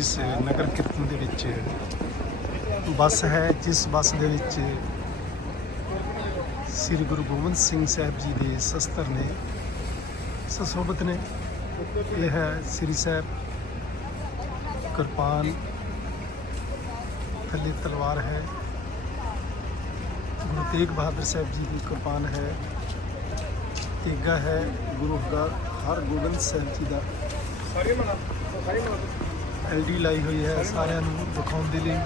ਇਸ ਨਗਰ ਕੀਰਤਨ ਦੇ ਵਿੱਚ ਬੱਸ ਹੈ, ਜਿਸ ਬੱਸ ਦੇ ਵਿੱਚ ਸ੍ਰੀ ਗੁਰੂ ਗੋਬਿੰਦ ਸਿੰਘ ਸਾਹਿਬ ਜੀ ਦੇ ਸ਼ਸਤਰ ਨੇ, ਸਸੋਬਤ ਨੇ, ਇਹ ਹੈ ਸ੍ਰੀ ਸਾਹਿਬ ਕਿਰਪਾਨ, ਥੱਲੇ ਤਲਵਾਰ ਹੈ। ਗੁਰੂ ਤੇਗ ਬਹਾਦਰ ਸਾਹਿਬ ਜੀ ਦੀ ਕਿਰਪਾਨ ਹੈ। ਤੇਗਾ ਹੈ, ਗੁਰੂ ਹਰ- ਹਰਗੋਬਿੰਦ ਸਾਹਿਬ ਜੀ ਦਾ। ਐਲਡੀ ਲਾਈ ਹੋਈ ਹੈ ਸਾਰਿਆਂ ਨੂੰ ਦਿਖਾਉਣ ਦੇ ਲਈ।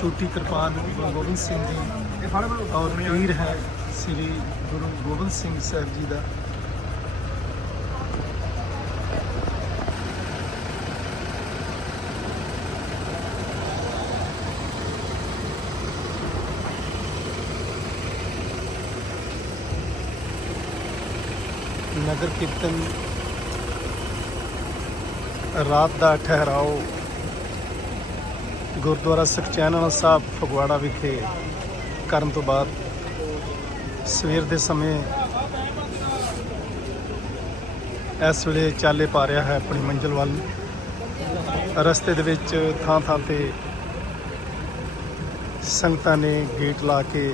ਛੋਟੀ ਕਿਰਪਾਨ ਗੁਰੂ ਗੋਬਿੰਦ ਸਿੰਘ ਜੀ ਔਰ ਪੀਰ ਹੈ ਸ੍ਰੀ ਗੁਰੂ ਗੋਬਿੰਦ ਸਿੰਘ ਸਾਹਿਬ ਜੀ ਦਾ। ਨਗਰ ਕੀਰਤਨ ਰਾਤ ਦਾ ਠਹਿਰਾਓ। ਗੁਰਦੁਆਰਾ ਸੁਖਚੈਨਲ ਸਾਹਿਬ ਫਗਵਾੜਾ ਵਿਖੇ ਕਰਨ ਤੋਂ ਬਾਅਦ ਸਵੇਰ ਦੇ ਸਮੇਂ ਇਸ ਵੇਲੇ ਚਾਲੇ ਪਾ ਰਿਹਾ ਹੈ ਆਪਣੀ ਮੰਜ਼ਿਲ ਵੱਲ। ਰਸਤੇ ਦੇ ਵਿੱਚ ਥਾਂ ਥਾਂ ਤੇ ਸੰਗਤਾਂ ਨੇ ਗੇਟ ਲਾ ਕੇ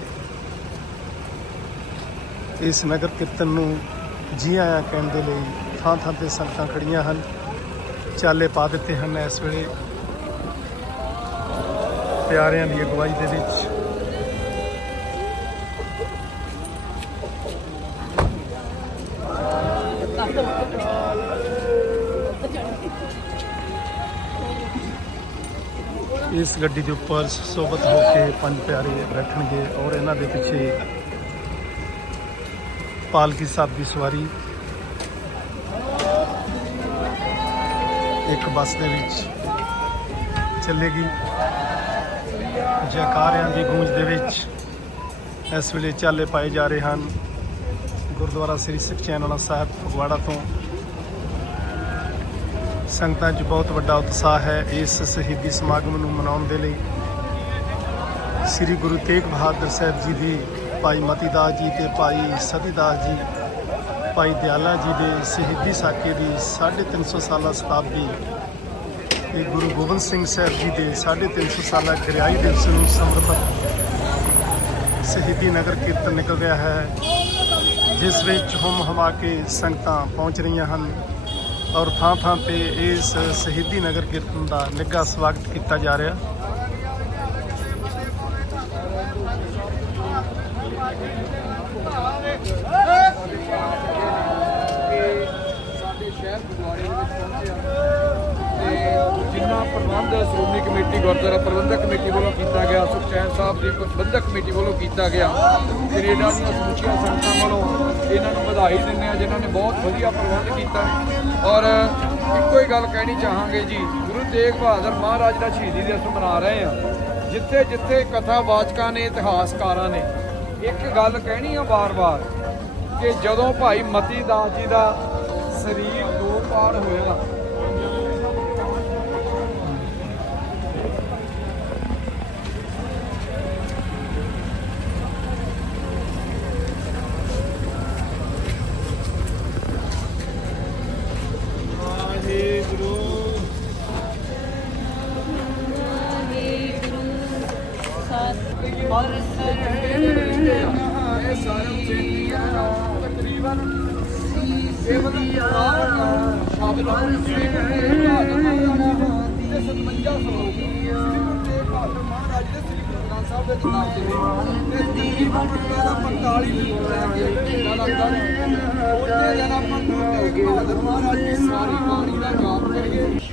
ਇਸ ਨਗਰ ਕੀਰਤਨ ਨੂੰ ਜੀ ਆਇਆਂ ਕਹਿਣ ਦੇ ਲਈ ਥਾਂ ਥਾਂ ਤੇ ਸੰਗਤਾਂ ਖੜੀਆਂ ਹਨ। ਚਾਲੇ ਪਾ ਦਿੱਤੇ ਹਨ ਇਸ ਵੇਲੇ ਪਿਆਰਿਆਂ ਦੀ ਅਗਵਾਈ ਦੇ ਵਿੱਚ। ਇਸ ਗੱਡੀ ਦੇ ਉੱਪਰ ਸੋਬਤ ਹੋ ਕੇ ਪੰਜ ਪਿਆਰੇ ਬੈਠਣਗੇ ਔਰ ਇਹਨਾਂ ਦੇ ਪਿੱਛੇ ਪਾਲਕੀ ਸਾਹਿਬ ਦੀ ਸਵਾਰੀ ਇੱਕ ਬੱਸ ਦੇ ਵਿੱਚ ਚੱਲੇਗੀ। ਜੈਕਾਰਿਆਂ ਦੀ ਗੂੰਜ ਦੇ ਵਿੱਚ ਇਸ ਵੇਲੇ ਚਾਲੇ ਪਾਏ ਜਾ ਰਹੇ ਹਨ। ਗੁਰਦੁਆਰਾ ਸ੍ਰੀ ਸੁਖਚੈਨਵਾਲਾ ਸਾਹਿਬ ਫਗਵਾੜਾ ਤੋਂ। ਸੰਗਤਾਂ 'ਚ ਬਹੁਤ ਵੱਡਾ ਉਤਸ਼ਾਹ ਹੈ ਇਸ ਸ਼ਹੀਦੀ ਸਮਾਗਮ ਨੂੰ ਮਨਾਉਣ ਦੇ ਲਈ। ਸ੍ਰੀ ਗੁਰੂ ਤੇਗ ਬਹਾਦਰ ਸਾਹਿਬ ਜੀ ਦੀ ਭਾਈ ਮਤੀ ਦਾਸ ਜੀ ਤੇ ਭਾਈ ਸਤੀ ਦਾਸ ਜੀ ਭਾਈ ਦਿਆਲਾ ਜੀ ਦੇ ਸ਼ਹੀਦੀ ਸਾਕੇ ਦੀ 350 ਸਾਲਾ ਸ਼ਤਾਬਦੀ ਤੇ ਗੁਰੂ ਗੋਬਿੰਦ ਸਿੰਘ ਸਾਹਿਬ ਜੀ ਦੇ 350 ਸਾਲਾ ਗਰਿਆਈ ਦਿਵਸ ਨੂੰ ਸਮਰਪਿਤ ਸ਼ਹੀਦੀ ਨਗਰ ਕੀਰਤਨ ਨਿਕਲ ਰਿਹਾ ਹੈ, ਜਿਸ ਵਿੱਚ ਹਮ ਹਮਾ ਕੇ ਸੰਗਤਾਂ ਪਹੁੰਚ ਰਹੀਆਂ ਹਨ ਔਰ ਥਾਂ ਥਾਂ ਤੇ ਇਸ ਸ਼ਹੀਦੀ ਨਗਰ ਕੀਰਤਨ ਦਾ ਨਿੱਘਾ ਸਵਾਗਤ ਕੀਤਾ ਜਾ ਰਿਹਾ। ਸਾਡੇ ਸ਼ਹਿਰ ਗੁਰਦੁਆਰੇ ਦੇ ਵਿੱਚ ਪਹੁੰਚੇ ਹਾਂ ਤੇ ਜਿੰਨਾ ਪ੍ਰਬੰਧ ਸ਼੍ਰੋਮਣੀ ਕਮੇਟੀ ਗੁਰਦੁਆਰਾ ਪ੍ਰਬੰਧਕ ਕਮੇਟੀ ਵੱਲੋਂ ਕੀਤਾ ਗਿਆ, ਸੁਖਚੈਨ ਸਾਹਿਬ ਦੀ ਪ੍ਰਬੰਧਕ ਕਮੇਟੀ ਵੱਲੋਂ ਕੀਤਾ ਗਿਆ। ਕੈਨੇਡਾ ਦੀਆਂ ਸਮੁੱਚੀਆਂ ਸੰਗਤਾਂ ਵੱਲੋਂ ਇਹਨਾਂ ਨੂੰ ਵਧਾਈ ਦਿੰਦੇ ਆ ਜਿਨ੍ਹਾਂ ਨੇ ਬਹੁਤ ਵਧੀਆ ਪ੍ਰਬੰਧ ਕੀਤਾ। ਔਰ ਇੱਕੋ ਹੀ ਗੱਲ ਕਹਿਣੀ ਚਾਹਾਂਗੇ ਜੀ, ਗੁਰੂ ਤੇਗ ਬਹਾਦਰ ਮਹਾਰਾਜ ਦਾ ਸ਼ਹੀਦੀ ਦਿਵਸ ਮਨਾ ਰਹੇ ਆ ਜਿੱਥੇ ਜਿੱਥੇ ਕਥਾਵਾਚਕਾਂ ਨੇ, ਇਤਿਹਾਸਕਾਰਾਂ ਨੇ, ਇੱਕ ਗੱਲ ਕਹਿਣੀ ਆ ਵਾਰ-ਵਾਰ ਕਿ ਜਦੋਂ ਭਾਈ ਮਤੀ ਦਾਸ ਜੀ ਦਾ ਸਰੀਰ ਦੋ ਪਾੜ ਹੋਏਗਾ 57 ਸਰੋਗ ਤੇ ਭਾਦਰ ਮਹਾਰਾਜ ਦੇ ਸ੍ਰੀ ਗੁਰੂ ਗ੍ਰੰਥ ਸਾਹਿਬ ਦੇ ਕਿਤਾਬ ਦੇ ਵਿੱਚ ਤੇ ਤਕਰੀਬਨ ਦਾ 45 ਮਿੰਟ ਰਹਿ ਗਏ ਦਾ ਲੱਗਦਾ ਉਹਦੇ ਜਨ ਆਪਾਂ ਨੂੰ ਤੇ ਭਾਦਰ ਮਹਾਰਾਜ ਦੀ ਸਾਰੀ ਬਾਣੀ ਦਾ ਜਾਪ ਕਰੀਏ।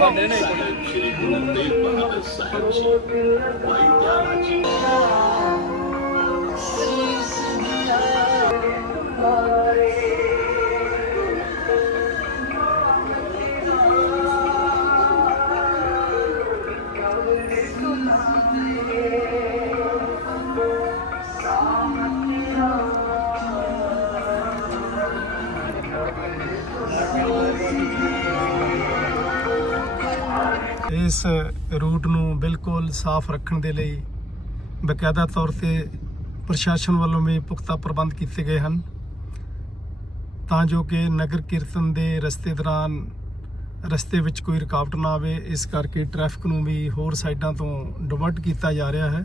बाबा निर्णय केला ਇਸ ਰੂਟ ਨੂੰ ਬਿਲਕੁਲ ਸਾਫ਼ ਰੱਖਣ ਦੇ ਲਈ ਬਕਾਇਦਾ ਤੌਰ ਤੇ ਪ੍ਰਸ਼ਾਸਨ ਵੱਲੋਂ ਵੀ ਪੁਖਤਾ ਪ੍ਰਬੰਧ ਕੀਤੇ ਗਏ ਹਨ। ਤਾਂ ਜੋ ਕਿ ਨਗਰ ਕੀਰਤਨ ਦੇ ਰਸਤੇ ਦੌਰਾਨ ਰਸਤੇ ਵਿੱਚ ਕੋਈ ਰੁਕਾਵਟ ਨਾ ਆਵੇ, ਇਸ ਕਰਕੇ ਟ੍ਰੈਫਿਕ ਨੂੰ ਵੀ ਹੋਰ ਸਾਈਡਾਂ ਤੋਂ ਡਿਵਰਟ ਕੀਤਾ ਜਾ ਰਿਹਾ ਹੈ।